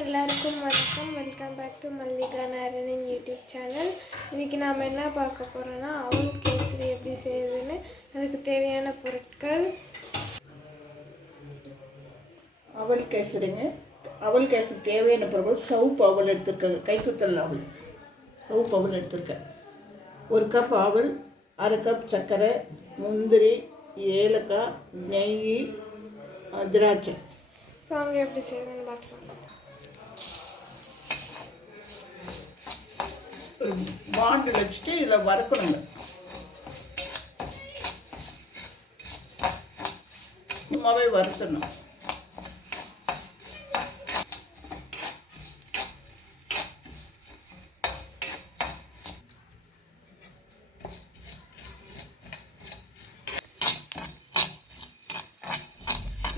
எல்லாருக்கும் வணக்கம். Welcome back to Mallika Narayanan YouTube channel இன்றைக்கி நாம் என்ன பார்க்க போகிறோன்னா அவல் கேசரி எப்படி செய்யுதுன்னு அதுக்கு தேவையான பொருட்கள். அவல் கேசரிங்க. அவல் கேசரி தேவையான பொருட்கள் சவுப்பு அவல் எடுத்திருக்கேன். கைக்குத்தல் அவல். சவுப்பு அவல் எடுத்திருக்கேன். ஒரு கப் அவல் அரை கப் சர்க்கரை முந்திரி ஏலக்காய் நெய் திராட்சை. இப்போ அவங்க எப்படி செய்யுதுன்னு பார்க்கலாம். பாண்டில் வச்சுட்டு இதில் வறுக்கணுங்க. சும்மாவே வறுத்தணும்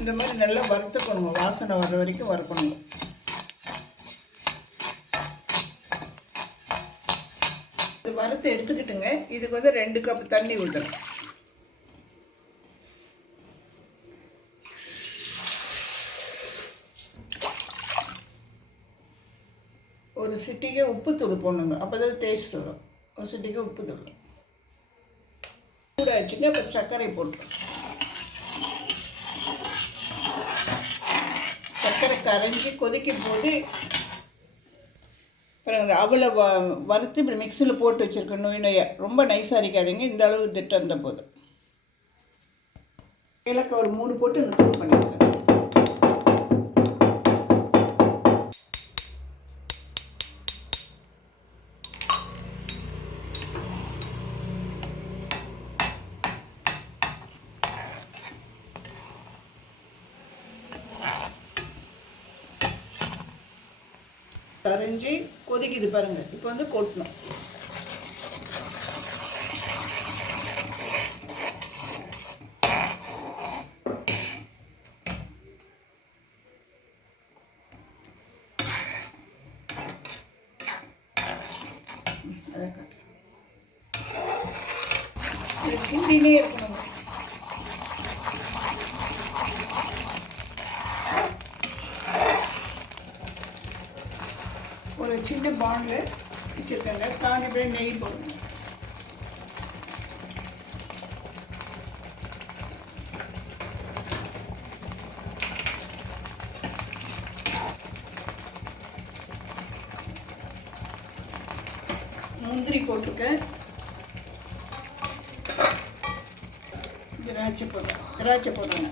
இந்த மாதிரி நல்லா வறுத்துக்கணுங்க. வாசனை வர வரைக்கும் வறுக்கணுங்க. இது வறுத்து எடுத்துக்கிட்டுங்க. இதுக்கு வந்து ரெண்டு கப் தண்ணி ஊற்றுறேன் ஒரு சிட்டிக்கு உப்பு தூள் போடணுங்க. அப்போ தான் டேஸ்ட் வரும். ஒரு சிட்டிக்கு உப்பு தூள் கூட வச்சுங்க இப்போ சர்க்கரை போட்டுரும் சர்க்கரை கரைஞ்சி கொதிக்கும் போது பிறகு இந்த வ வறுத்து இப்படி மிக்சியில் போட்டு வச்சுருக்கோம் நோய் நொய்யா ரொம்ப நைஸாக அரிக்காதீங்க. இந்த அளவு திட்டம் இருந்த போதும் ஏலக்காய் ஒரு மூணு போட்டு இந்த தூள் பண்ணியிருக்கேன் கரைஞ்சி கொதிக்குது பாருங்க. இப்போ வந்து கொட்டணும். அதை காட்டுறேன். கிண்டினே இருக்கணுங்க ஒரு சின்ன பாண்டில் வச்சுருக்கேங்க. தானே போய் நெய் போடணும் முந்திரி போட்டிருக்கேன். திராட்சை போடுறேன் திராட்சை போடுறேங்க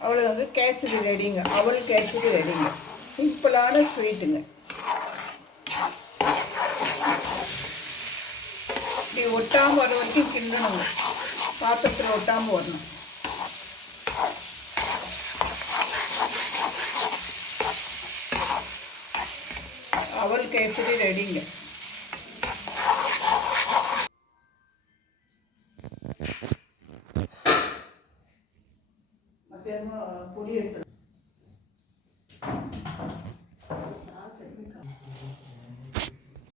அவளுக்கு வந்து கேசரி ரெடிங்க அவள் கேசரி ரெடிங்க சிம்பிளான ஸ்வீட்டுங்க இப்படி ஒட்டாமல் வர வரைக்கும் கிண்டணுங்க பாத்திரத்தில் ஒட்டாமல் வரணும். அவள் கேசரி ரெடிங்க termo político.